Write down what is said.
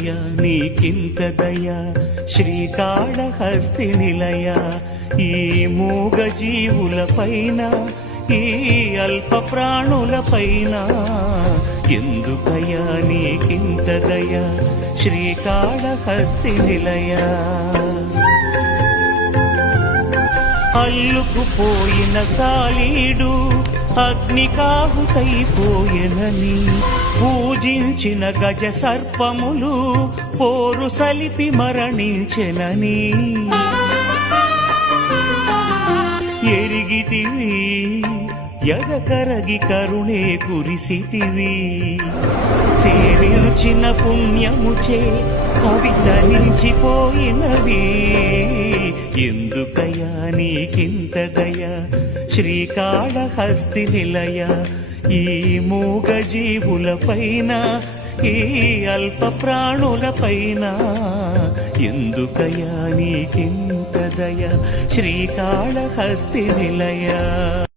ఎందుకయ నీకింత దయ శ్రీకాళహస్తి నిలయ ఈ మూగ జీవుల పైన ఈ అల్ప ప్రాణుల పైన ఎందుకయ నీకింత దయ శ్రీకాళహస్తి నిలయ అల్లుకుపోయిన సాలీడు అగ్నికాహుతైపోయెనని పూజించిన గజ సర్పములు పోరు సలిపి మరణించెనని ఎరిగితివి ఎగకరగి కరుణే కురిసితివి సేవించిన పుణ్యముచే అవి తరించిపోయినవి ఎందుకయా నీకింత దయ శ్రీకాళహస్తి నిలయ ఈ మూగ జీవుల పైన ఈ అల్ప ప్రాణుల పైన ఎందుకయా నీకింత దయ శ్రీకాళహస్తి నిలయ